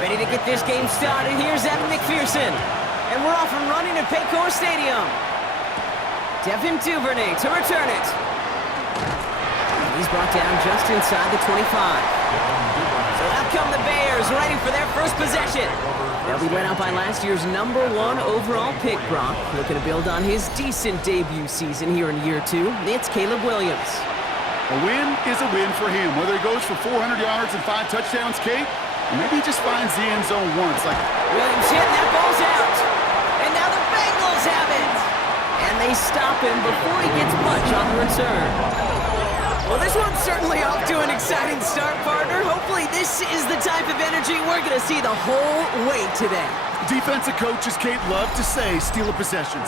Ready to get this game started. Here's Evan McPherson. And we're off and running at Paycor Stadium. Devin Duvernay to return it. And he's brought down just inside the 25. So out come the Bears, ready for their first possession. They'll be led out by last year's #1 overall pick, Brock. Looking to build on his decent debut season here in year 2. It's Caleb Williams. A win is a win for him, whether he goes for 400 yards and 5 touchdowns, Kate, or maybe he just finds the end zone once. Williams hitting that ball's out. And now the Bengals have it. And they stop him before he gets much on the return. Well, this one's certainly off to an exciting start, partner. Hopefully this is the type of energy we're going to see the whole way today. Defensive coaches, Kate, love to say, steal a possession,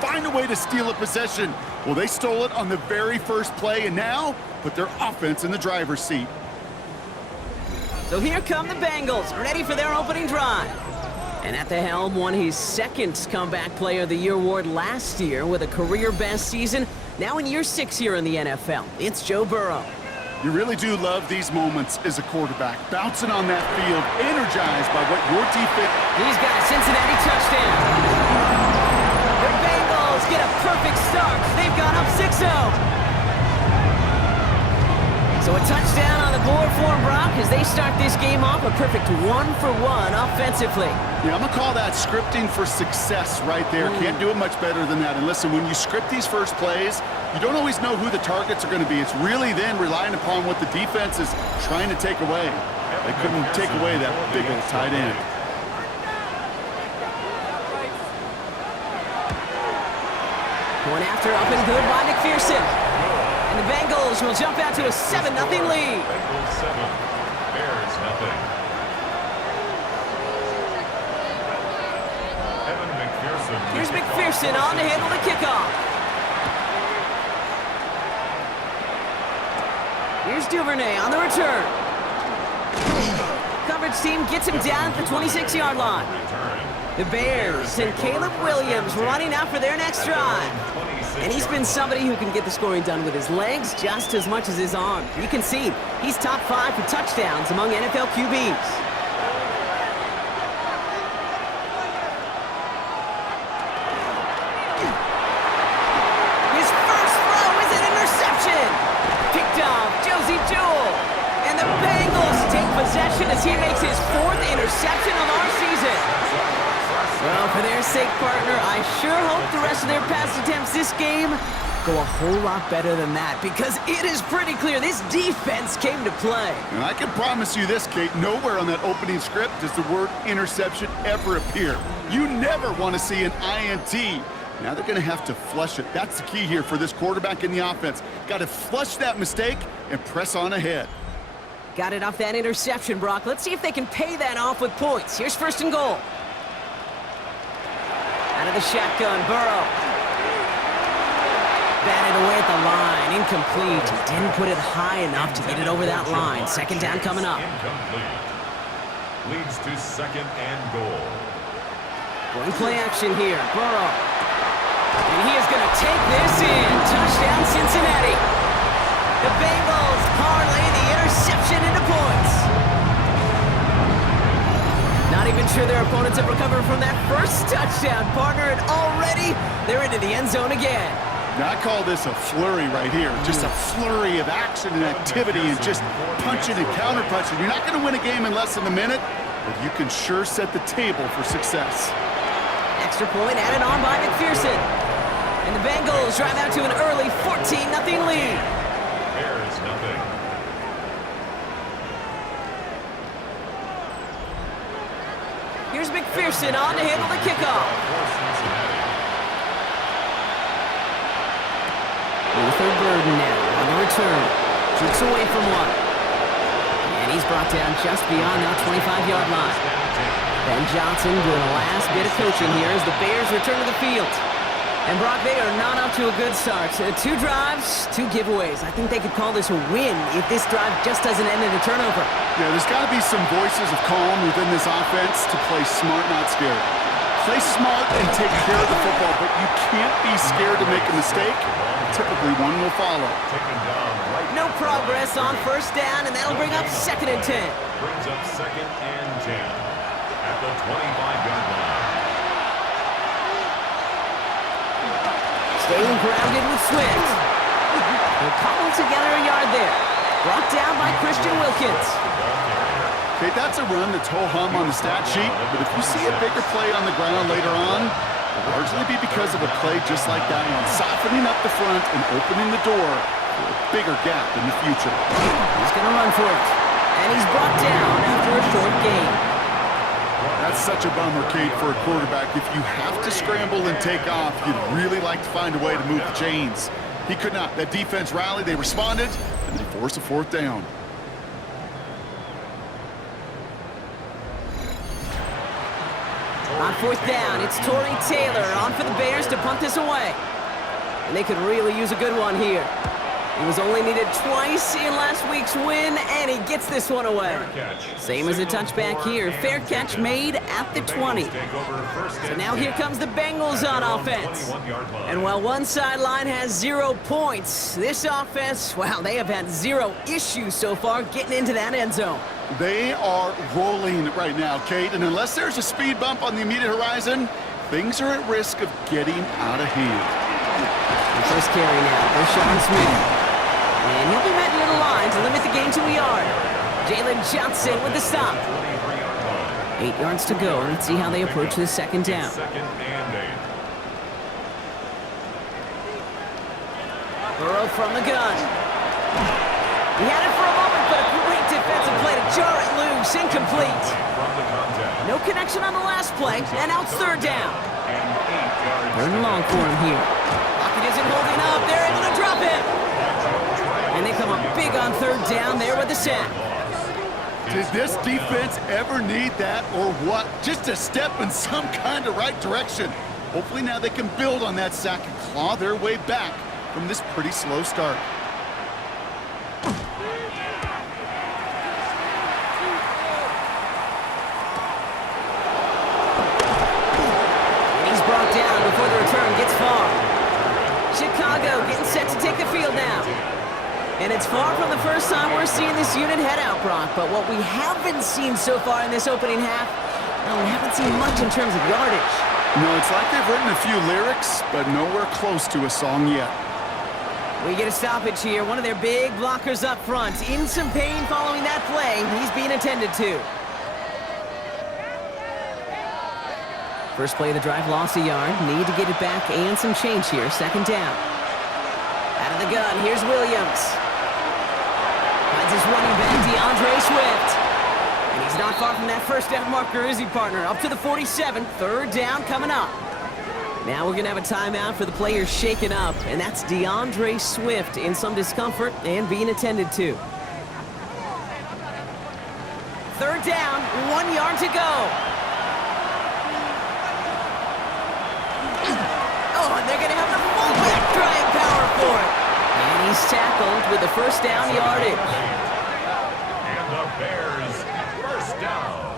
find a way to steal a possession. Well, they stole it on the very first play, and now put their offense in the driver's seat. So here come the Bengals, ready for their opening drive. And at the helm, won his second Comeback Player of the Year award last year with a career-best season. Now in year 6 here in the NFL, it's Joe Burrow. You really do love these moments as a quarterback, bouncing on that field, energized by what your defense... He's got a Cincinnati touchdown. The Bengals get a perfect start. They've gone up 6-0. So a touchdown on the board for Brock as they start this game off a perfect 1-for-1 offensively. Yeah, I'm going to call that scripting for success right there. Can't do it much better than that. And listen, when you script these first plays, you don't always know who the targets are going to be. It's really then relying upon what the defense is trying to take away. They couldn't take away that big old tight end. Going after up and good by McPherson. And the Bengals will jump out to a 7-0 lead. Bengals 7, Bears nothing. Evan McPherson. Here's McPherson on to handle the kickoff. Here's Duvernay on the return. Coverage team gets him down at the 26-yard line. The Bears and Caleb Williams running out for their next drive. And he's been somebody who can get the scoring done with his legs just as much as his arm. You can see he's top 5 for touchdowns among NFL QBs. His first throw is an interception. Picked off Josie Jewell. And the Bengals take possession as he makes his 4th interception of our season. Well, for their sake, partner, I sure hope the rest of their pass attempts this game go a whole lot better than that, because it is pretty clear this defense came to play. And I can promise you this, Kate, nowhere on that opening script does the word interception ever appear. You never want to see an INT. Now they're going to have to flush it. That's the key here for this quarterback in the offense. Got to flush that mistake and press on ahead. Got it off that interception, Brock. Let's see if they can pay that off with points. Here's 1st and goal. Out of the shotgun, Burrow. Batted away at the line, incomplete. He didn't put it high enough to get it over that line. 2nd down coming up. Incomplete. Leads to 2nd and goal. Going play action here, Burrow. And he is going to take this in. Touchdown, Cincinnati. The Bengals parlay the interception into points. Not even sure their opponents have recovered from that first touchdown, partner, and already they're into the end zone again. Now, I call this a flurry right here. Just a flurry of action and activity and just punching and counter-punching. You're not going to win a game in less than a minute, but you can sure set the table for success. Extra point added on by McPherson. And the Bengals drive out to an early 14-0 lead. Bears nothing. Here's McPherson on to handle the kickoff. Luther Burden now on the return. Shoots away from one. And he's brought down just beyond that 25-yard line. Ben Johnson doing the last bit of coaching here as the Bears return to the field. And Brock, they are not off to a good start. 2 drives, 2 giveaways. I think they could call this a win if this drive just doesn't end in a turnover. Yeah, there's got to be some voices of calm within this offense to play smart, not scared. Play smart and take care of the football, but you can't be scared to make a mistake. Typically, one will follow. Taken down right no progress on first down, and that'll bring up 2nd and 10. Brings up 2nd and 10 at the 25-yard line. Staying grounded with Swift. They'll cobble together a yard there. Brought down by Christian Wilkins. Okay, that's a run that's ho-hum on the stat sheet, but if you see a bigger play on the ground later on, it'll largely be because of a play just like that one, softening up the front and opening the door for a bigger gap in the future. He's going to run for it, and he's brought down after a short gain. That's such a bummer, Kate, for a quarterback. If you have to scramble and take off, you'd really like to find a way to move the chains. He could not. That defense rallied, they responded, and they forced a 4th down. On 4th down, it's Torrey Taylor on for the Bears to punt this away. And they could really use a good one here. He was only needed twice in last week's win, and he gets this one away. Same as a touchback here. Fair catch made at the 20. So now here comes the Bengals on offense. And while one sideline has 0 points, this offense, well, they have had 0 issues so far getting into that end zone. They are rolling right now, Kate, and unless there's a speed bump on the immediate horizon, things are at risk of getting out of hand. The first carry now for Sean Smith. And he'll be met near the line to limit the gain to a yard. Jalen Johnson with the stop. 8 yards to go. Let's see how they approach this 2nd down. 2nd and 8. Burrow from the gun. He had it for a moment, but a great defensive play to jar it loose. Incomplete. From the contact. No connection on the last play, and now it's 3rd down. And 8 yards. 3rd and long for him here. Pocket isn't holding up. They're able to drop him. And they come up big on 3rd down there with the sack. Did this defense ever need that or what? Just a step in some kind of right direction. Hopefully now they can build on that sack and claw their way back from this pretty slow start. And he's brought down before the return gets far. Chicago getting set to take the field now. And it's far from the first time we're seeing this unit head out, Brock. But what we haven't seen so far in this opening half, well, we haven't seen much in terms of yardage. No, it's like they've written a few lyrics, but nowhere close to a song yet. We get a stoppage here. One of their big blockers up front. In some pain following that play. He's being attended to. First play of the drive, lost a yard. Need to get it back and some change here. 2nd down. Out of the gun, here's Williams. Finds his running back, DeAndre Swift. And he's not far from that first down marker, is he, partner? Up to the 47, 3rd down coming up. Now we're going to have a timeout for the players shaken up, and that's DeAndre Swift in some discomfort and being attended to. 3rd down, 1 yard to go. Oh, and they're going to have the fullback drive power for it. And he's tackled with the first down yardage. And the Bears, first down.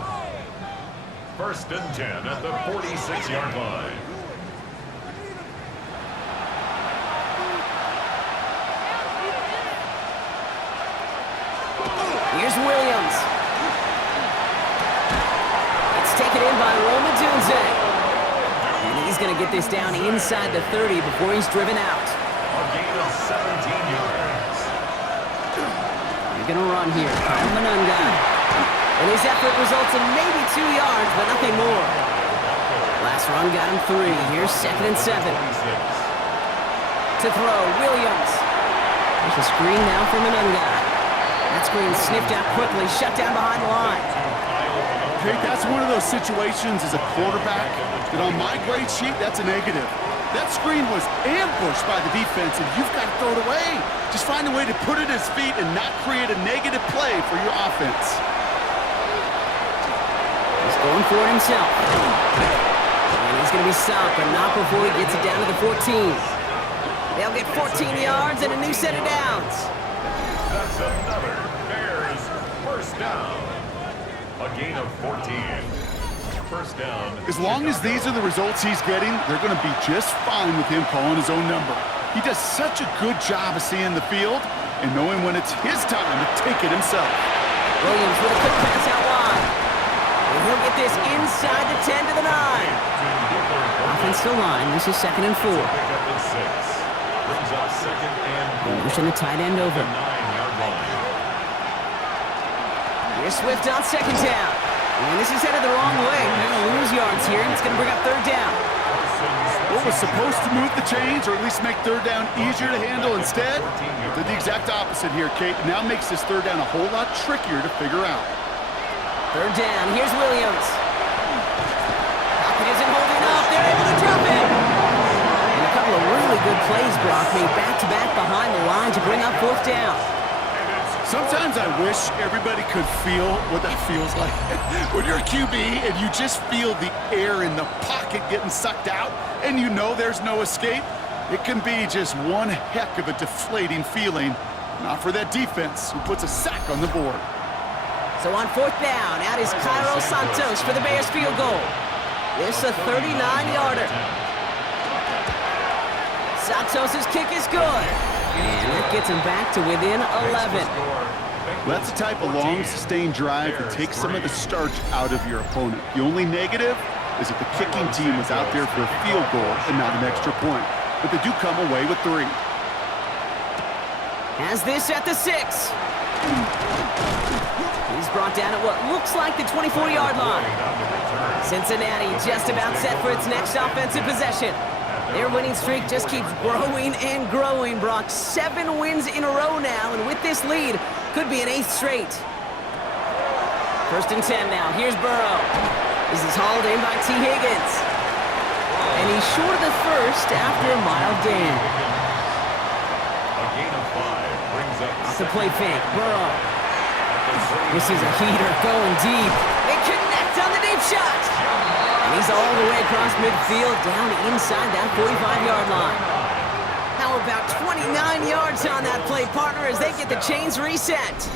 1st and 10 at the 46-yard line. Here's Williams. It's taken in by Roma Dunze. And he's going to get this down inside the 30 before he's driven out. A gain of 17 yards. He's going to run here. Kyle Manunga. And his effort results in maybe 2 yards, but nothing more. Last run got him 3. Here's 2nd and 7. To throw, Williams. There's a screen now for Manunga. That screen sniffed out quickly, shut down behind the line. Okay, that's one of those situations as a quarterback that on my grade sheet, that's a negative. That screen was ambushed by the defense, and you've got to throw it away. Just find a way to put it at his feet and not create a negative play for your offense. He's going for it himself. And he's going to be stopped, but not before he gets it down to the 14. They'll get 14 yards and a new set of downs. That's another Bears first down. A gain of 14. First down. As long as these are the results he's getting, they're going to be just fine with him calling his own number. He does such a good job of seeing the field, and knowing when it's his time to take it himself. Williams with a quick pass out wide. And he'll get this inside the 10 to the 9. Offensive line, this is 2nd and 4. Brings up 2nd and 4. Pushing the tight end over. 9-yard line. Here's Swift on 2nd down. And this is headed the wrong way. They're going to lose yards here, and it's going to bring up 3rd down. What was supposed to move the chains or at least make 3rd down easier to handle instead? Did the exact opposite here, Kate. Now makes this 3rd down a whole lot trickier to figure out. 3rd down, here's Williams. Pocket isn't holding up. They're able to drop it. And a couple of really good plays, Brock, made back-to-back behind the line to bring up 4th down. Sometimes I wish everybody could feel what that feels like. When you're a QB and you just feel the air in the pocket getting sucked out and you know there's no escape, it can be just one heck of a deflating feeling. Not for that defense who puts a sack on the board. So on 4th down, out is Cairo Santos for the Bears field goal. This a 39-yarder. Santos' kick is good. And that gets him back to within 11. That's the type of long, sustained drive that takes some of the starch out of your opponent. The only negative is that the kicking team was out there for a field goal and not an extra point. But they do come away with 3. Has this at the 6. He's brought down at what looks like the 24-yard line. Cincinnati just about set for its next offensive possession. Their winning streak just keeps growing and growing, Brock. 7 wins in a row now, and with this lead, could be an 8th straight. 1st and 10 now. Here's Burrow. This is hauled in by T. Higgins. And he's short of the first after a mild gain. A gain of 5 brings up Off the play fake, Burrow. This is a heater going deep. They connect on the deep shot. And he's all the way across midfield, down inside that 45-yard line. How about 29 yards on that play, partner, as they get the chains reset?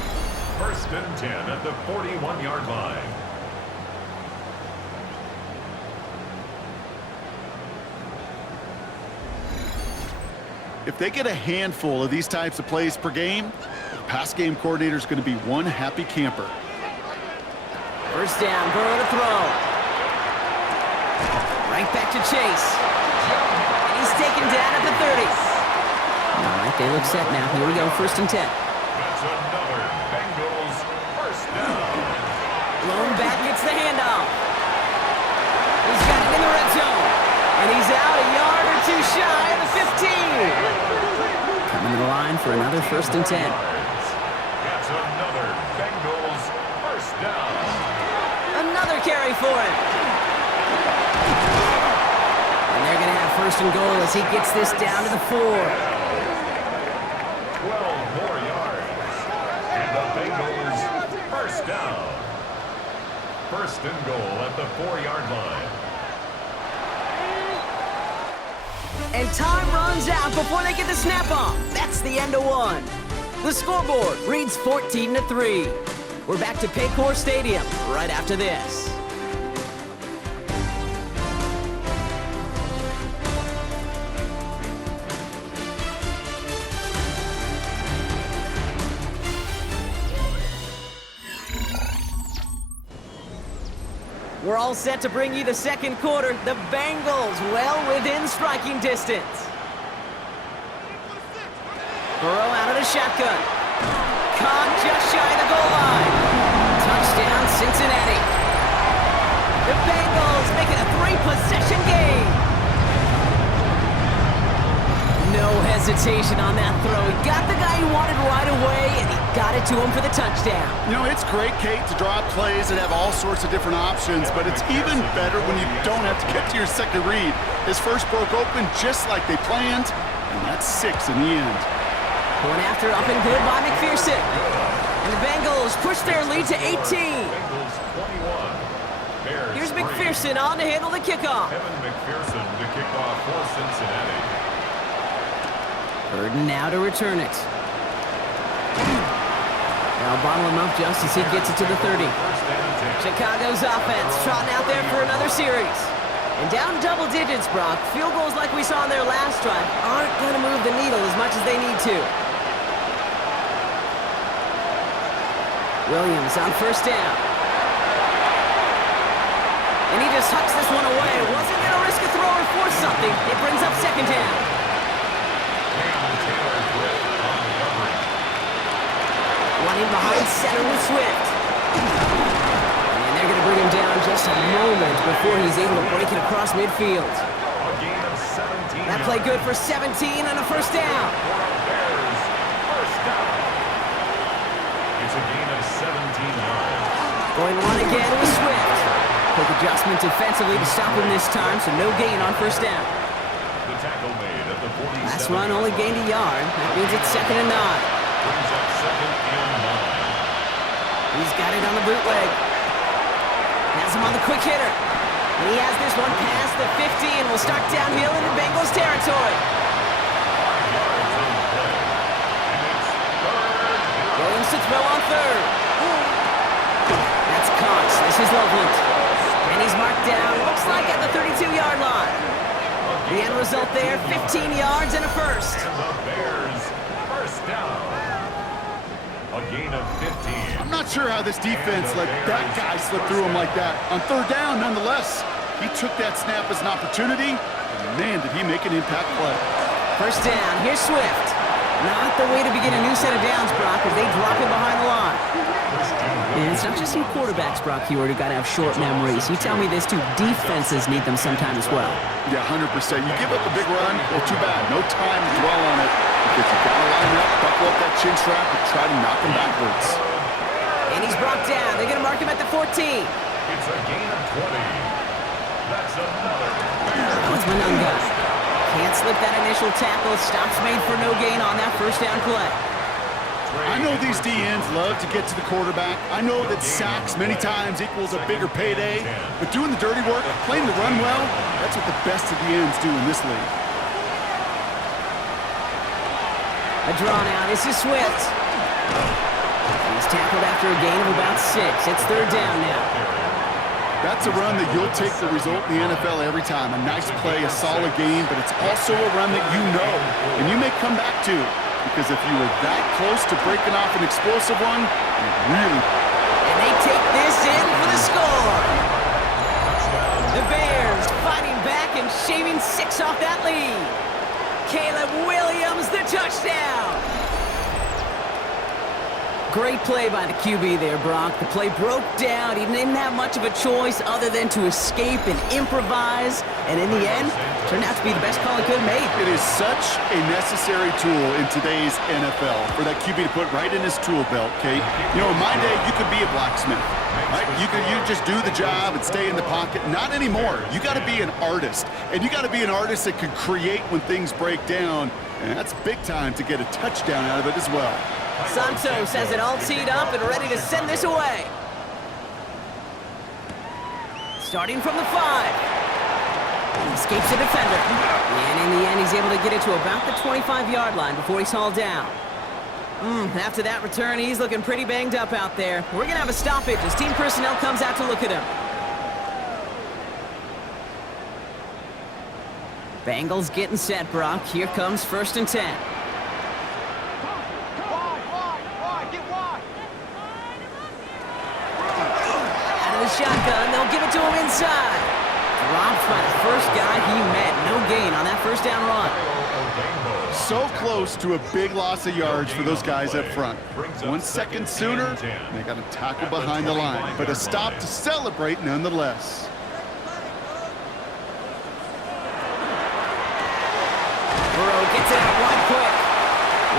1st and 10 at the 41-yard line. If they get a handful of these types of plays per game, the pass game coordinator is going to be one happy camper. 1st down, Burrow to throw. Right back to Chase. And he's taken down at the 30. All right, they look set now. Here we go, 1st and 10. That's another Bengals 1st down. Lone back gets the handoff. He's got it in the red zone. And he's out a yard or 2 shy of the 15. Coming to the line for another 1st and 10. That's another Bengals 1st down. Another carry for him. And they're going to have 1st and goal as he gets this down to the 4. 12 more yards. And the Bengals 1st down. 1st and goal at the 4-yard line. And time runs out before they get the snap off. That's the end of 1. The scoreboard reads 14-3. We're back to Paycor Stadium right after this. We're all set to bring you the 2nd quarter. The Bengals well within striking distance. Burrow out of the shotgun. Caught just shy of the goal line. Touchdown, Cincinnati. The Bengals make it a 3-possession game. No hesitation on that throw. He got the guy he wanted right away, and he got it to him for the touchdown. You know, it's great, Kate, to draw up plays and have all sorts of different options, but it's even better when you don't have to get to your second read. His first broke open just like they planned, and that's 6 in the end. Going after up and good by McPherson. And the Bengals push their lead to 18. Bengals 21. Bears Here's 3. McPherson on to handle the kickoff. Kevin McPherson to kick off for Cincinnati. Burden now to return it. Now bottle him up just as he gets it to the 30. Chicago's offense trotting out there for another series. And down double digits, Brock. Field goals like we saw in their last drive aren't going to move the needle as much as they need to. Williams on first down. And he just hucks this one away. Wasn't going to risk a throw or force something. It brings up second down. Running behind center with Swift. And they're going to bring him down just a moment before he's able to break it across midfield. That play good for 17 and a first down. It's a gain of 17 yards. Going on again with Swift. Quick adjustment defensively to stop him this time, so no gain on first down. The tackle made at the 47. Last run only gained a yard. That means it's 2nd and 9. Brings up 2nd and 9. He's got it on the bootleg. Has him on the quick hitter. And he has this one past the 50 and will start downhill into Bengals territory. 5 yards in play. And it's 3rd. Williams to throw on 3rd. That's Cox. This is Loveland. And he's marked down, looks like at the 32-yard line. The end result there, 15 yards and a first. And the Bears first down. A gain of 15. I'm not sure how this defense let that guy slip through him like that. On 3rd down, nonetheless, he took that snap as an opportunity, and man, did he make an impact play. First down, here's Swift. Not the way to begin a new set of downs, Brock, as they drop him behind the line. And it's not just some quarterbacks, Brock, who got to have short memories. You tell me this too, defenses need them sometime as well. Yeah, 100%. You give up a big run, well, too bad. No time to dwell on it, because you got to line up, buckle up that chin strap, and try to knock him backwards. And he's brought down. They're going to mark him at the 14. It's a gain of 20. That's another. That was Manunga. Can't slip that initial tackle. Stops made for no gain on that first down play. I know these DNs love to get to the quarterback. I know that sacks many times equals a bigger payday, but doing the dirty work, playing the run well, that's what the best of the ends do in this league. A drawn out. This is Swift. He's tackled after a gain of about 6. It's 3rd down now. That's a run that you'll take the result in the NFL every time. A nice play, a solid game, but it's also a run that you know, and you may come back to. Because if you were that close to breaking off an explosive one, it really... And they take this in for the score. The Bears fighting back and shaving 6 off that lead. Caleb Williams, the touchdown. Great play by the QB there, Brock. The play broke down. He didn't have much of a choice other than to escape and improvise. And in the end, turned out to be the best call he could have made. It is such a necessary tool in today's NFL for that QB to put right in his tool belt, Kate. You know, in my day, you could be a blacksmith, right? You just do the job and stay in the pocket. Not anymore. You got to be an artist. And you got to be an artist that can create when things break down. And that's big time to get a touchdown out of it as well. Santos has it all teed up and ready to send this away. Starting from the 5. Escapes the defender. And in the end, he's able to get it to about the 25-yard line before he's hauled down. After that return, he's looking pretty banged up out there. We're going to have a stoppage as team personnel comes out to look at him. Bengals getting set, Brock. Here comes 1st and 10. Shotgun, they'll give it to him inside. Dropped by the first guy he met. No gain on that first down run. So close to a big loss of yards for those guys up front. 1 second sooner, they got a tackle behind the line, but a stop to celebrate nonetheless. Burrow gets it out wide quick.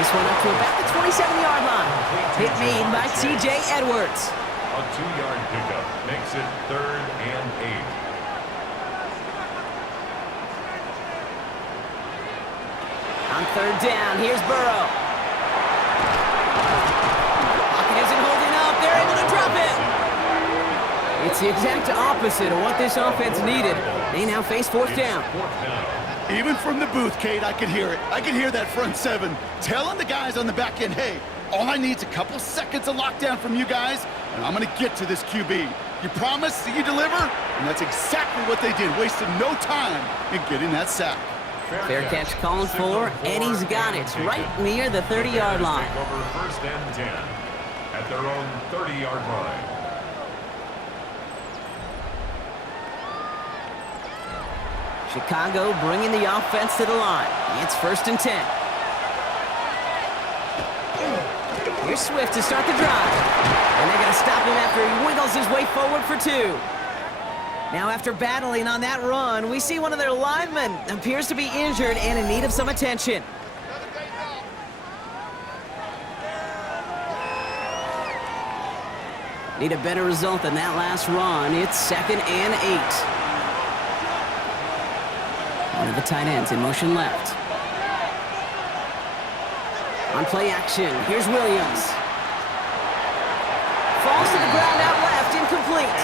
This one up to about the 27-yard line. Hit made by T.J. Edwards. A 2-yard pickup makes it 3rd and 8. On 3rd down, here's Burrow. Pocket isn't holding up. They're able to drop it. It's the exact opposite of what this offense needed. They now face 4th down. Even from the booth, Kate, I could hear it. I could hear that front 7 telling the guys on the back end, hey, all I need is a couple seconds of lockdown from you guys, and I'm going to get to this QB. You promise that you deliver? And that's exactly what they did, wasted no time in getting that sack. Fair catch called for, and he's got it right near the 30-yard line. Over 1st and 10. at their own 30-yard line. Chicago bringing the offense to the line. It's 1st and 10. Here's Swift to start the drive. And they're going to stop him after he wiggles his way forward for 2. Now, after battling on that run, we see one of their linemen appears to be injured and in need of some attention. Need a better result than that last run. It's 2nd and 8. One of the tight ends in motion left. On play action, here's Williams. Falls to the ground out left, incomplete.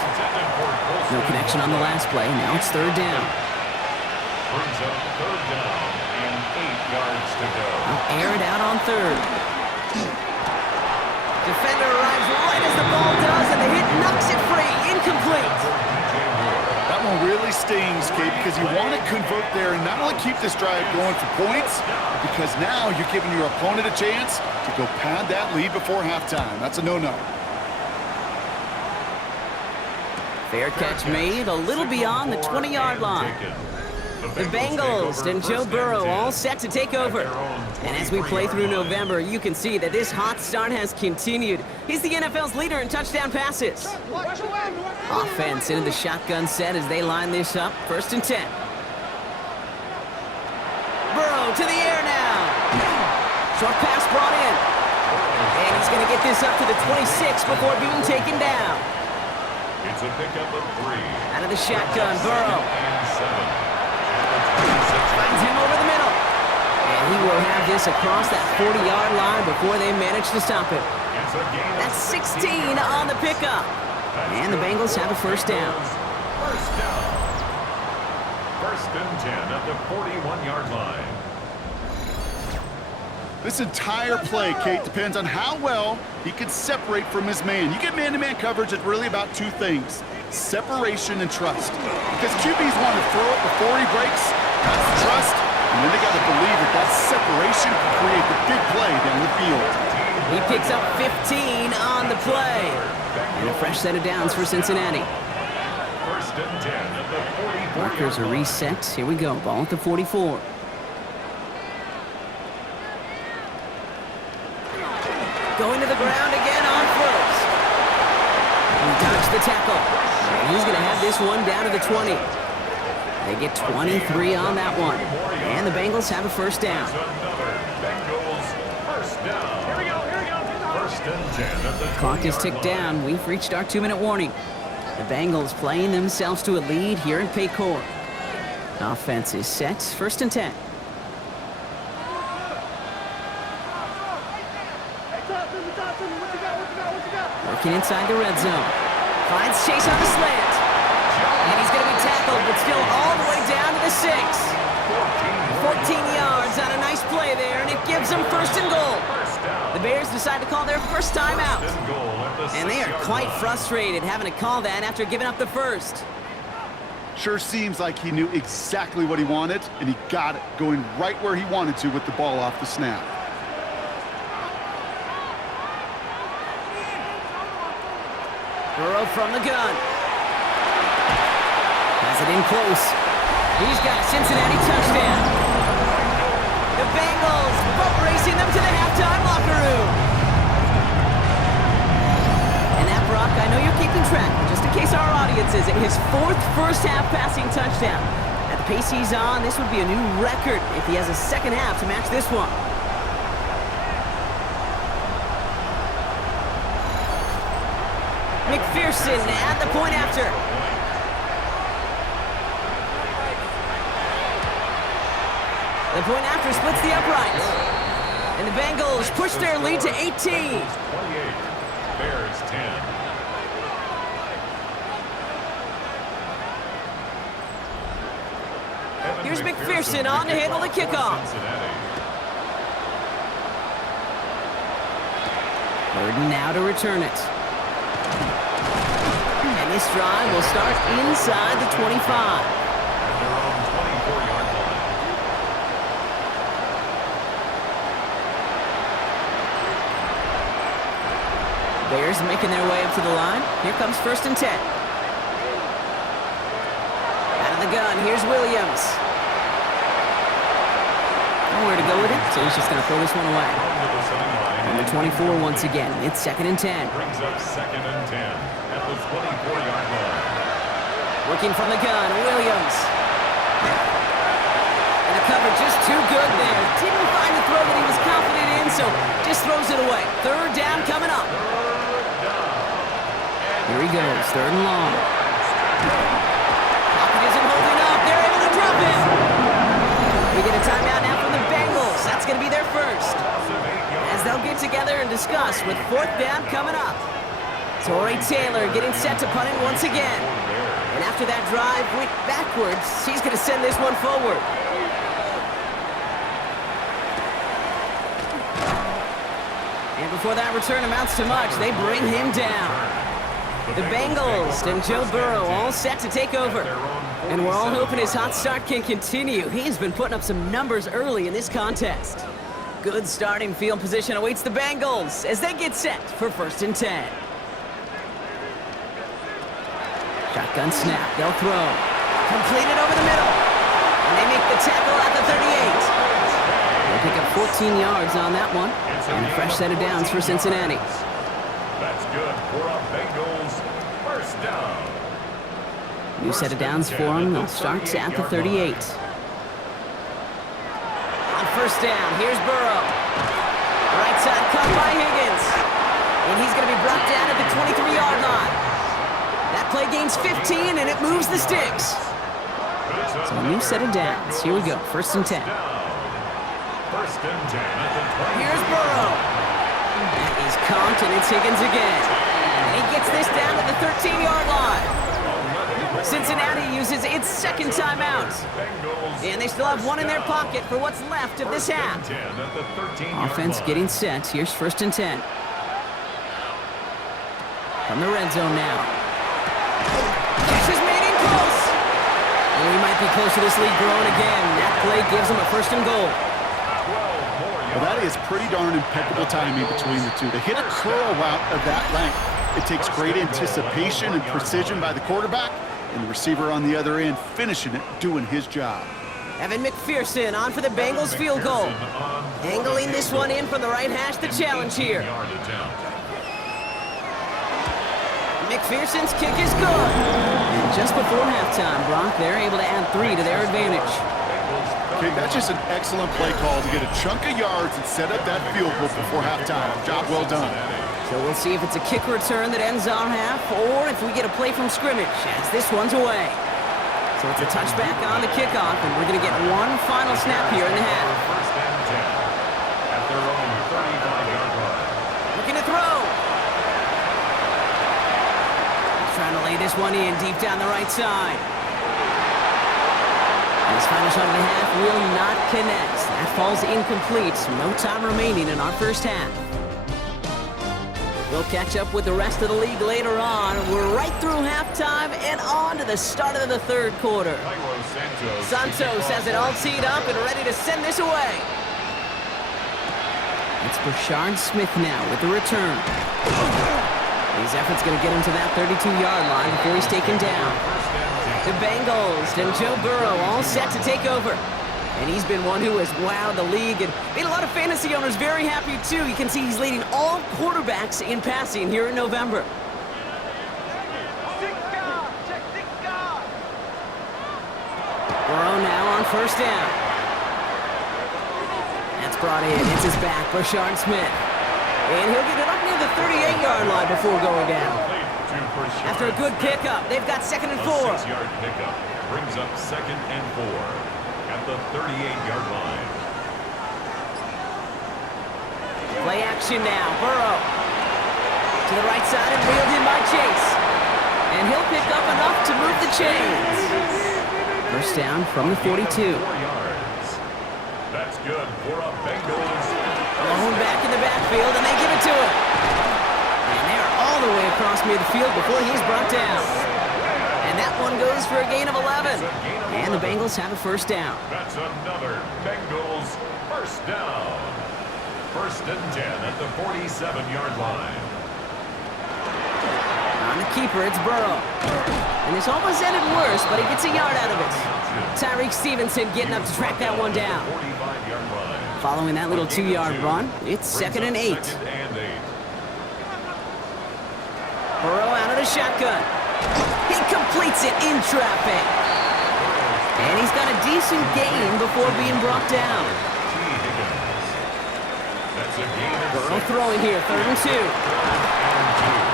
No connection on the last play. Now it's 3rd down. Brings up 3rd down and 8 yards to go. I'll air it out on 3rd. Defender arrives right as the ball does, and the hit knocks it free. Incomplete. That one really stings, Kate, because you want to convert there and not only keep this drive going for points, but because now you're giving your opponent a chance to go pad that lead before halftime. That's a no-no. Fair catch made a little beyond the 20-yard line. The Bengals and Joe Burrow all set to take over. And as we play through November, you can see that this hot start has continued. He's the NFL's leader in touchdown passes. Offense into the shotgun set as they line this up. 1st and 10. Burrow to the air now. Short pass brought in. And he's going to get this up to the 26 before being taken down. It's a pickup of 3. Out of the shotgun, Burrow. And 7. Finds him over the middle. And he will have this across that 40-yard line before they manage to stop it. That's 16 on the pickup. And the Bengals have a 1st down. 1st down. 1st and 10 at the 41-yard line. This entire play, Kate, depends on how well he can separate from his man. You get man-to-man coverage, it's really about 2 things. Separation and trust. Because QBs want to throw it before he breaks. That's the trust. And then they got to believe that that separation can create the big play down the field. He picks up 15 on the play. And a fresh set of downs for Cincinnati. 1st and 10 at the 44. Markers are reset. Here we go. Ball at the 44. Going to the ground again on 1st. He dodged the tackle. And he's going to have this one down to the 20. They get 23 on that one. And the Bengals have a 1st down. Bengals 1st down. Here we go. 1st and 10 at the Clock is ticked down. We've reached our 2-minute warning. The Bengals playing themselves to a lead here in Paycor. Offense is set. 1st and 10. Working inside the red zone. Finds Chase on the slant. And he's going to be tackled, but still all the way down to the 6. 14 yards on a nice play there, and it gives them 1st and goal. The Bears decide to call their 1st time out. And they are quite frustrated having to call that after giving up the 1st. Sure seems like he knew exactly what he wanted, and he got it, going right where he wanted to with the ball off the snap. Burrow from the gun. Has it in close. He's got a Cincinnati touchdown. The Bengals boat racing them to the halftime locker room. And that, Brock, I know you're keeping track, but just in case our audience isn't, his 4th first-half passing touchdown. At the pace he's on, this would be a new record if he has a 2nd half to match this one. McPherson at the point after. The point after splits the uprights. And the Bengals push their lead to 18. 28. Bears 10. Here's McPherson on to handle the kickoff. Burden now to return it. And this drive will start inside the 25. Bears making their way up to the line. Here comes 1st and 10. Out of the gun, here's Williams. Nowhere to go with it, so he's just going to throw this one away. Number 24 once again. It's 2nd and 10. Brings up 2nd and 10 at the 24-yard line. Working from the gun, Williams. And the cover just too good there. Didn't find the throw that he was confident in, so just throws it away. 3rd down coming up. Here he goes, 3rd and long. Pocket isn't holding up. They're able to drop him. We get a timeout now from the Bengals. That's going to be their first. As they'll get together and discuss with 4th down coming up. Torrey Taylor getting set to punt it once again. And after that drive went backwards, he's going to send this one forward. And before that return amounts to much, they bring him down. The Bengals and Joe Burrow all set to take over. And we're all hoping his hot start can continue. He's been putting up some numbers early in this contest. Good starting field position awaits the Bengals as they get set for 1st and 10. Shotgun snap, they'll throw. Completed over the middle. And they make the tackle at the 38. They pick up 14 yards on that one. And a fresh set of downs for Cincinnati. That's good for a Bengals 1st down. New set of downs for him. They'll start at the 38. On 1st down, here's Burrow. Right side cut by Higgins. And he's going to be brought down at the 23-yard line. That play gains 15, and it moves the sticks. So a new set of downs. Here we go, 1st and 10. 1st and 10 at the 20. Here's Burrow. That is comped, and it's Higgins again. And he gets this down to the 13-yard line. Cincinnati uses its 2nd timeout. And they still have one in their pocket for what's left of this half. Offense getting set. Here's 1st and 10. From the red zone now. Catch is made in close. And we might be close to this lead growing again. That play gives them a 1st and goal. Well, that is pretty darn impeccable timing between the two. To hit a curl route of that length, it takes great anticipation and precision by the quarterback, and the receiver on the other end finishing it, doing his job. Evan McPherson on for the Bengals field goal. Angling this one in from the right hash, the challenge here. McPherson's kick is good. And just before halftime, Brock, they're able to add 3 to their advantage. Okay, that's just an excellent play call to get a chunk of yards and set up that field goal before halftime. Job well done. So we'll see if it's a kick return that ends our half, or if we get a play from scrimmage, as this one's away. So it's a touchback on the kickoff, and we're going to get one final snap here in the half. 1st and 10 at their own 35-yard line. Looking to throw. Trying to lay this one in deep down the right side. And his final shot of the half will not connect. That falls incomplete. No time remaining in our first half. We'll catch up with the rest of the league later on. We're right through halftime and on to the start of the 3rd quarter. Santos has it all teed up and ready to send this away. It's Brashard Smith now with the return. His effort's going to get him to that 32-yard line before he's taken down. The Bengals and Joe Burrow all set to take over. And he's been one who has wowed the league and made a lot of fantasy owners very happy, too. You can see he's leading all quarterbacks in passing here in November. Burrow now on 1st down. That's brought in. It's his back, Brashard Smith. And he'll get it up near the 38-yard line before going down. After a good pickup, they've got 2nd and 4. A 6-yard pickup brings up 2nd and 4 at the 38-yard line. Play action now. Burrow to the right side and reeled in by Chase. And he'll pick up enough to move the chains. 1st down from the 42. 4 yards. That's good for a Bengals. Alone back in the backfield, and they give it to him. And they're all the way across midfield before he's brought down. And that one goes for a gain of 11. And the Bengals have a 1st down. That's another Bengals 1st down. 1st and 10 at the 47-yard line. On the keeper, it's Burrow. And this almost ended worse, but he gets a yard out of it. Tyreek Stevenson getting up to track that one down. Following that little 2-yard run, it's 2nd and 8. Burrow out of the shotgun. He completes it in traffic. And he's got a decent gain before being brought down. Burrow throwing here, 3rd and 2.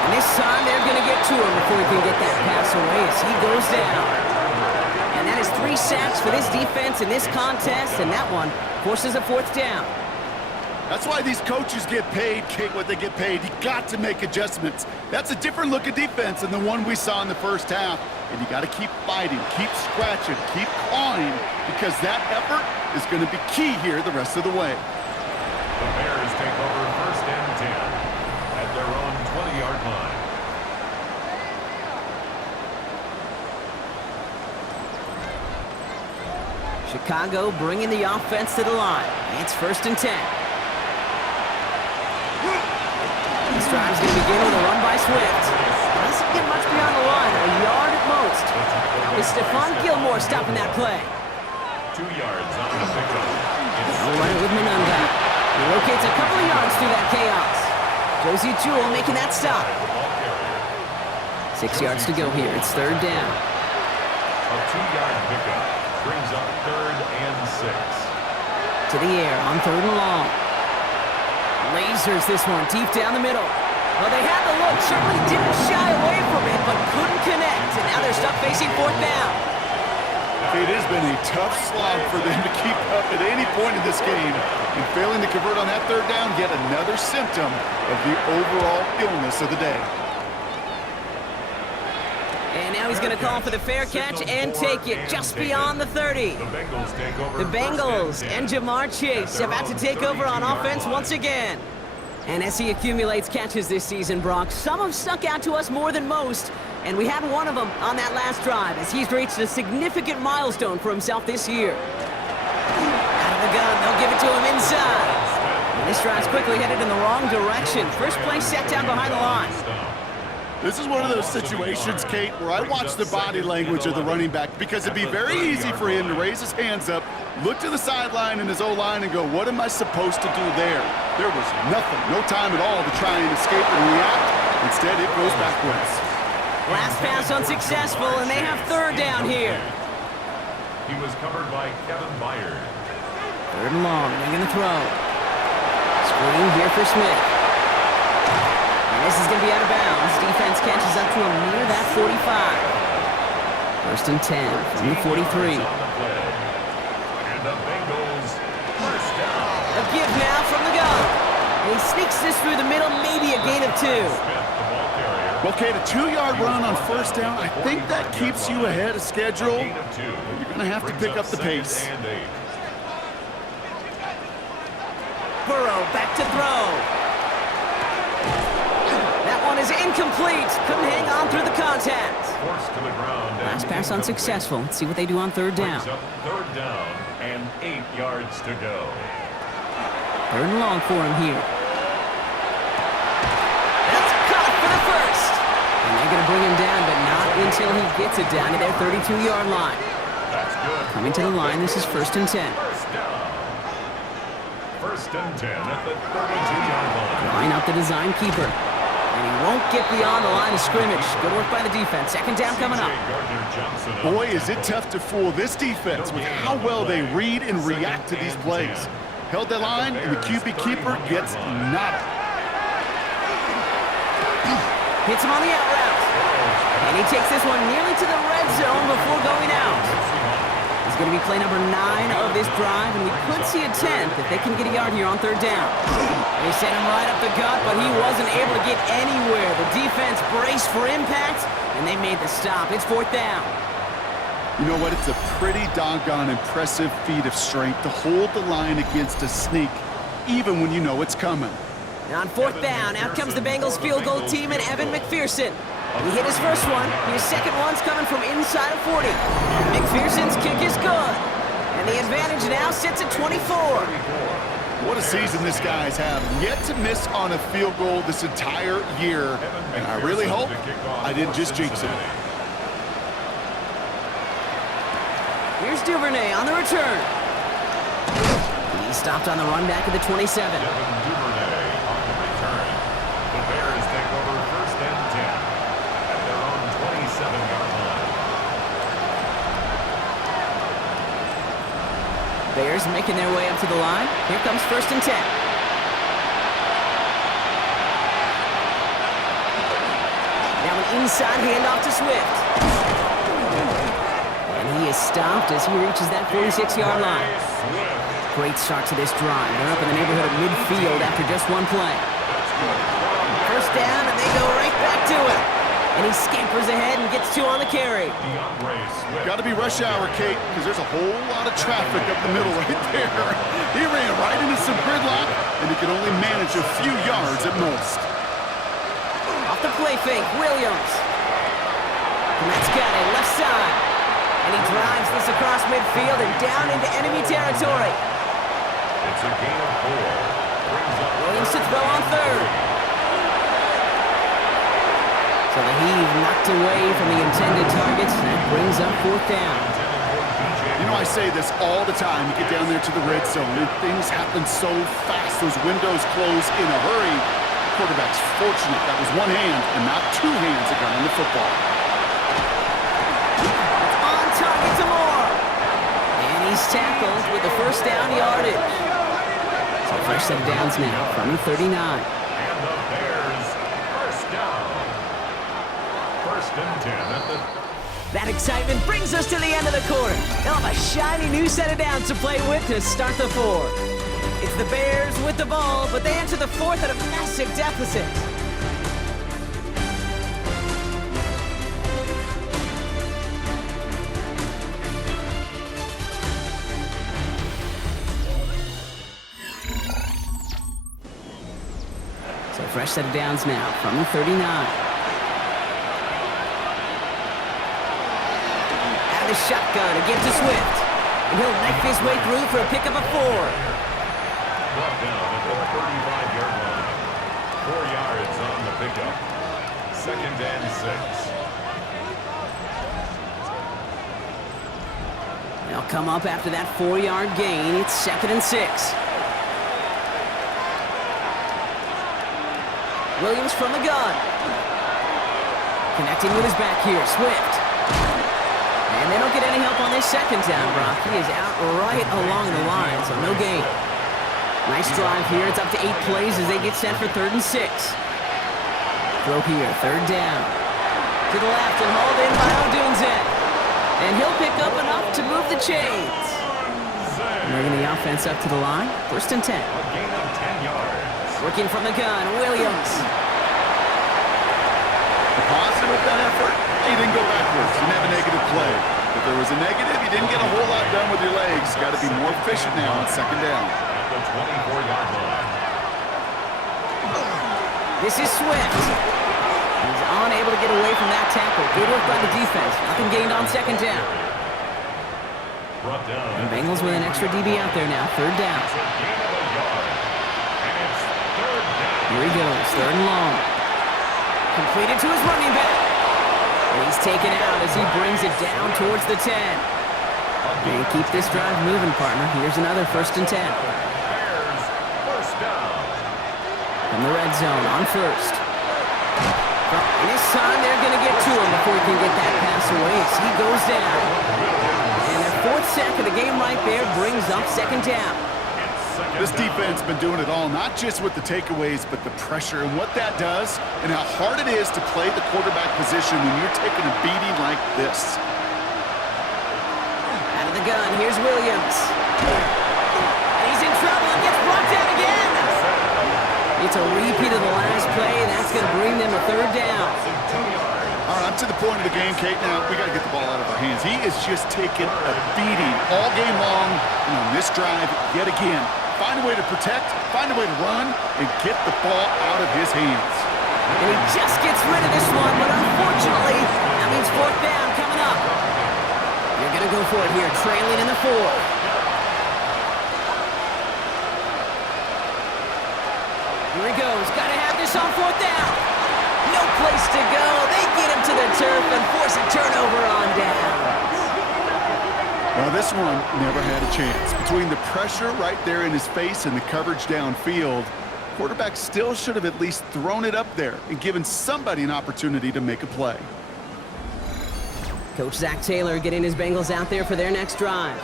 And this time they're going to get to him before he can get that pass away as he goes down. And that is 3 sacks for this defense in this contest, and that one forces a 4th down. That's why these coaches get paid, Kate, what they get paid. You got to make adjustments. That's a different look at defense than the one we saw in the first half. And you got to keep fighting, keep scratching, keep clawing, because that effort is going to be key here the rest of the way. The Bears take over 1st and 10 at their own 20-yard line. Chicago bringing the offense to the line. It's 1st and 10. This drive's going to begin with a run by Swift. Doesn't get much beyond the line, a yard at most. That was Stephon Gilmore stopping that play. 2 yards on the pickup. They'll run it with Manunga. He locates a couple of yards through that chaos. Josie Jewell making that stop. 6 yards to go here. It's 3rd down. A 2-yard pickup brings up 3rd and 6. To the air on 3rd and long. Lasers this one deep down the middle. Well, they had the look, certainly didn't shy away from it, but couldn't connect, and now they're stuck facing 4th down. It has been a tough slog for them to keep up at any point in this game. And failing to convert on that 3rd down, yet another symptom of the overall illness of the day. And now he's going to call for the fair catch and take it just beyond the 30. The Bengals take over. The Bengals and Jamar Chase about to take over on offense once again. And as he accumulates catches this season, Brock, some have stuck out to us more than most. And we had one of them on that last drive as he's reached a significant milestone for himself this year. Out of the gun, they'll give it to him inside. And this drive's quickly headed in the wrong direction. First play set down behind the line. This is one of those situations, Kate, where I watch the body language of the running back because it'd be very easy for him to raise his hands up, look to the sideline in his O-line and go, what am I supposed to do there? There was nothing, no time at all to try and escape and react. Instead, it goes backwards. Last pass unsuccessful, and they have 3rd down here. He was covered by Kevin Byard. 3rd and long, they're going to throw. Screen here for Smith. And this is going to be out of bounds. Defense catches up to him near that 45. 1st and 10 from the 43. And the Bengals 1st down. A give now from the gun. And he sneaks this through the middle, maybe a gain of 2. Well, Kate, a 2-yard run on 1st down, I think that keeps you ahead of schedule. You're going to have to pick up the pace. Burrow back to throw. That one is incomplete. Couldn't hang on through the contact. Forced to the ground. Last pass unsuccessful. Let's see what they do on 3rd down. 3rd down and 8 yards to go. 3rd and long for him here. That's caught for the 1st. And they're going to bring him down, but not until he gets it down to their 32-yard line. That's good. Coming to the line, this is 1st and 10. 1st down. 1st and 10 at the 32-yard line. Line up the design keeper. And he won't get beyond the line of scrimmage. Good work by the defense. 2nd down coming up. Boy, is it tough to fool this defense with how well they read and react to these plays. Held that line, and the QB keeper gets nada. Hits him on the out route. And he takes this one nearly to the red zone before going out. It's going to be play number 9 of this drive, and we could see a 10th if they can get a yard here on 3rd down. They sent him right up the gut, but he wasn't able to get anywhere. The defense braced for impact, and they made the stop. It's 4th down. You know what? It's a pretty doggone impressive feat of strength to hold the line against a sneak, even when you know it's coming. Now on 4th down, out comes the Bengals field goal team and Evan McPherson. He hit his first one. His second one's coming from inside of 40. McPherson's kick is good. And the advantage now sits at 24. What a season this guy's having. Yet to miss on a field goal this entire year. And I really hope I didn't just jinx him. Here's Duvernay on the return. He stopped on the run back at the 27. Devin Duvernay on the return. The Bears take over 1st and 10 at their own 27-yard line. Bears making their way up to the line. Here comes 1st and 10. Now an inside handoff to Swift. And he is stopped as he reaches that 46-yard line. Great start to this drive. They're up in the neighborhood of midfield after just one play. 1st down, and they go right back to it. And he scampers ahead and gets 2 on the carry. Got to be rush hour, Kate, because there's a whole lot of traffic up the middle right there. He ran right into some gridlock, and he could only manage a few yards at most. Off the play fake, Williams. And that's got it, left side. And he drives this across midfield and down into enemy territory. It's a gain of 4. Williams to throw on 3rd. So the heave knocked away from the intended targets. That brings up 4th down. You know, I say this all the time. You get down there to the red zone, and things happen so fast. Those windows close in a hurry. The quarterback's fortunate that was one hand and not 2 hands that got on the football. It's on target to Marr. And he's tackled with the 1st down yardage. So first set of downs now from the 39. And the Bears, 1st down. 1st and 10 at the... That excitement brings us to the end of the quarter. They'll have a shiny new set of downs to play with to start the 4th. It's the Bears with the ball, but they enter the 4th at a massive deficit. So fresh set of downs now from the 39. The shotgun again to Swift. And he'll knife his way through for a pickup of 4. Brought down at the 35-yard line. 4 yards on the pickup. 2nd and 6. They'll come up after that 4-yard gain. It's 2nd and 6. Williams from the gun. Connecting with his back here, Swift. And they don't get any help on this 2nd down, Brock. He is out right along the line, so no gain. Nice drive here. It's up to 8 plays as they get set for 3rd and 6. Throw here, 3rd down. To the left and hauled in by Odunze. And he'll pick up enough to move the chains. Bringing the offense up to the line. 1st and 10. A gain of 10 yards. Working from the gun, Williams. The positive of that effort, he didn't go backwards. He didn't have a negative play. If there was a negative, you didn't get a whole lot done with your legs. Got to be more efficient now on 2nd down. At the 24-yard line. This is Swift. He's unable to get away from that tackle. Good work by the defense. Nothing gained on 2nd down. Brought down. And Bengals with an extra DB out there now. 3rd down. It's a gain of a yard. And it's 3rd down. Here he goes. 3rd and long. Completed to his running back. And he's taken out as he brings it down towards the 10. And keep this drive moving, partner. Here's another 1st and 10. Bears, 1st down. From the red zone on 1st. And this time they're going to get to him before he can get that pass away as he goes down. And their 4th sack of the game right there brings up 2nd down. This defense has been doing it all, not just with the takeaways, but the pressure and what that does and how hard it is to play the quarterback position when you're taking a beating like this. Out of the gun, here's Williams. And he's in trouble and gets brought down again. It's a repeat of the last play. That's going to bring them a 3rd down. All right, I'm to the point of the game, Kate. Now, we got to get the ball out of our hands. He is just taking a beating all game long. And on this drive, yet again, find a way to protect, find a way to run, and get the ball out of his hands. And he just gets rid of this one, but unfortunately, that means 4th down coming up. You're going to go for it here, trailing in the 4th. Here he goes. Got to have this on fourth down. No place to go. They get him to the turf and force a turnover on down. Well, this one never had a chance. Between the pressure right there in his face and the coverage downfield, quarterback still should have at least thrown it up there and given somebody an opportunity to make a play. Coach Zach Taylor getting his Bengals out there for their next drive.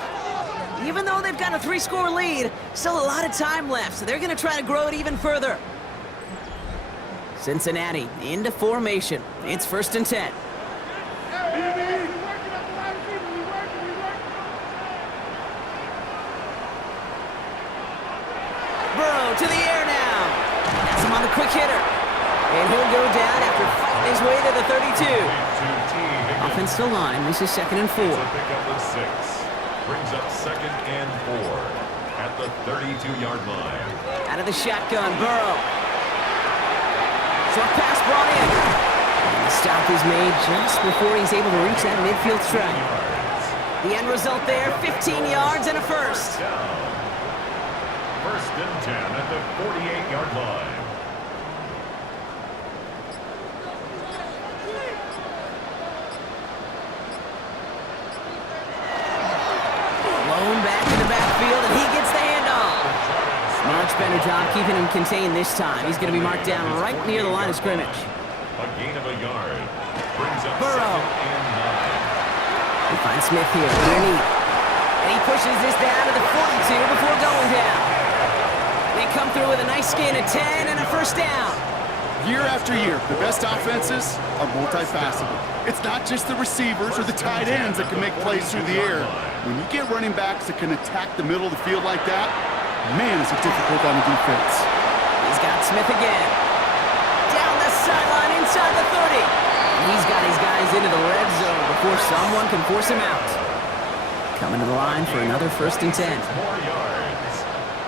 Even though they've got a 3-score lead, still a lot of time left, so they're going to try to grow it even further. Cincinnati into formation. It's 1st and 10. Burrow to the air now. That's him on the quick hitter. And he'll go down after fighting his way to the 32. Offense still line. This is 2nd and 4. Pickup of 6. Brings up 2nd and 4 at the 32-yard line. Out of the shotgun, Burrow. Short pass brought in. And the stop is made just before he's able to reach that midfield strike. The end result there, 15 yards and a first. 1st and 10 at the 48-yard line. Blown back in the backfield, and he gets the handoff. Much better job keeping him contained this time. He's going to be marked down right near the line of scrimmage. A gain of a yard. Brings up Burrow. 2nd and 9. He finds Smith here underneath. And he pushes this down to the 42 before going down. They come through with a nice gain of 10 and a first down. Year after year, the best offenses are multifaceted. It's not just the receivers or the tight ends that can make plays through the air. When you get running backs that can attack the middle of the field like that, man, is it difficult on the defense. He's got Smith again. Down the sideline inside the 30. And he's got his guys into the red zone before someone can force him out. Coming to the line for another 1st and 10. More yards.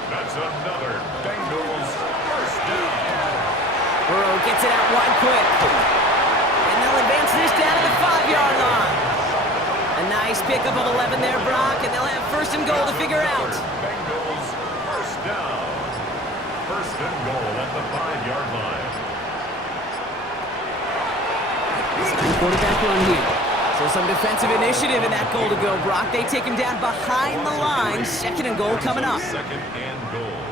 That's another Bengals first down. Burrow gets it out wide quick. And they'll advance this down to the 5-yard line. A nice pickup of 11 there, Brock, and they'll have 1st and goal to figure out. Bengals first down. 1st and goal at the 5-yard line. Quarterback run here. So some defensive initiative in that goal to go, Brock. They take him down behind the line. 2nd and goal coming up. 2nd and goal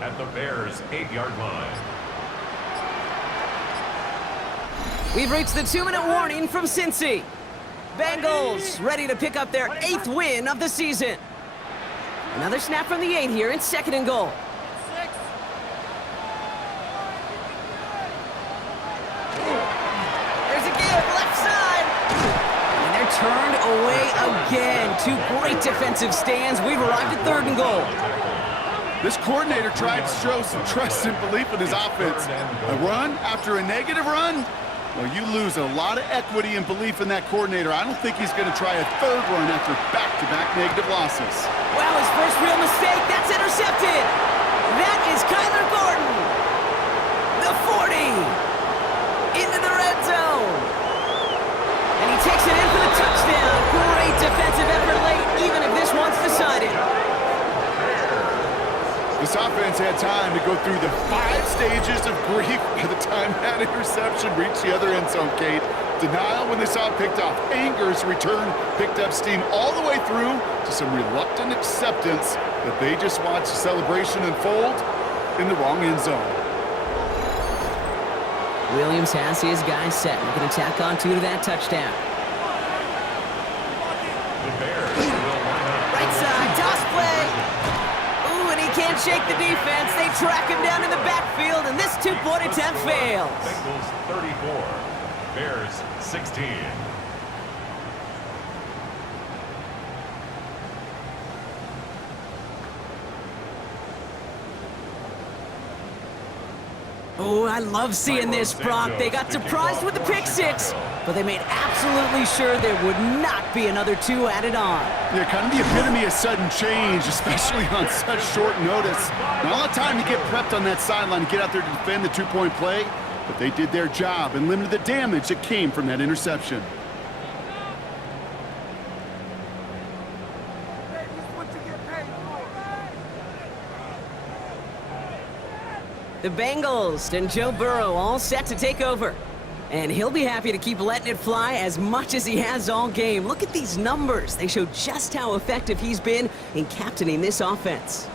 at the Bears' 8-yard line. We've reached the 2-minute warning from Cincy. Bengals ready to pick up their 8th win of the season. Another snap from the 8 here in 2nd and goal. There's a give, left side. And they're turned away again. 2 great defensive stands. We've arrived at 3rd and goal. This coordinator tried to show some trust and belief in his offense. A run after a negative run? Well, you lose a lot of equity and belief in that coordinator. I don't think he's going to try a 3rd run after back-to-back negative losses. Well, his first real mistake, that's intercepted. That is Kyler Gordon. The 40. Into the red zone. And he takes it in for the touchdown. Great defensive effort late, even if this one's decided. This offense had time to go through the 5 stages of grief by the time that interception reached the other end zone, Kate. Denial when they saw it picked off. Anger as return picked up steam all the way through to some reluctant acceptance that they just watched the celebration unfold in the wrong end zone. Williams has his guys set. Looking to tack on 2 to that touchdown. The Bears will line up. Right side, toss play. Ooh, and he can't shake the defense. They track him down in the backfield, and this 2-point attempt fails. Bengals 34, Bears 16. Oh, I love seeing this, Brock. They got surprised with the pick 6, but they made absolutely sure there would not be another 2 added on. Yeah, kind of the epitome of sudden change, especially on such short notice. Not a lot of time to get prepped on that sideline to get out there to defend the 2-point play, but they did their job and limited the damage that came from that interception. The Bengals and Joe Burrow all set to take over. And he'll be happy to keep letting it fly as much as he has all game. Look at these numbers. They show just how effective he's been in captaining this offense.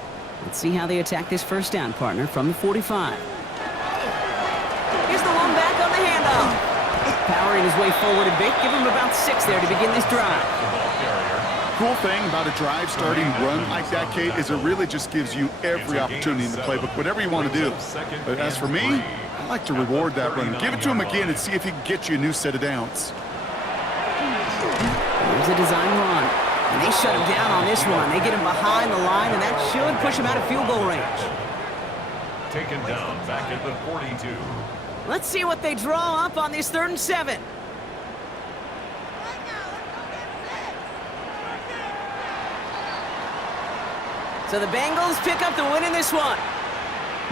Let's see how they attack this first down, partner, from the 45. Here's the one back on the handoff. Powering his way forward a bit. Give him about 6 there to begin this drive. Cool thing about a drive starting run like that, Kate, is it really just gives you every opportunity in the playbook, whatever you want to do. But as for me, I like to reward that run. Give it to him again and see if he can get you a new set of downs. Here's a design run. And they shut him down on this one. They get him behind the line, and that should push him out of field goal range. Taken down back at the 42. Let's see what they draw up on this 3rd and 7. So the Bengals pick up the win in this one.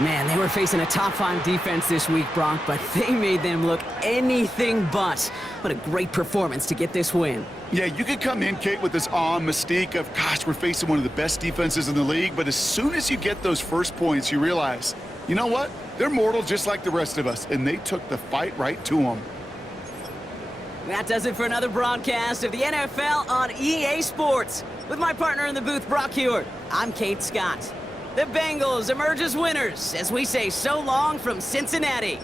Man, they were facing a top-5 defense this week, Brock, but they made them look anything but. What a great performance to get this win. Yeah, you could come in, Kate, with this awe and mystique of, gosh, we're facing one of the best defenses in the league, but as soon as you get those first points, you realize, you know what? They're mortal just like the rest of us, and they took the fight right to them. That does it for another broadcast of the NFL on EA Sports. With my partner in the booth, Brock Hewitt, I'm Kate Scott. The Bengals emerge as winners as we say so long from Cincinnati.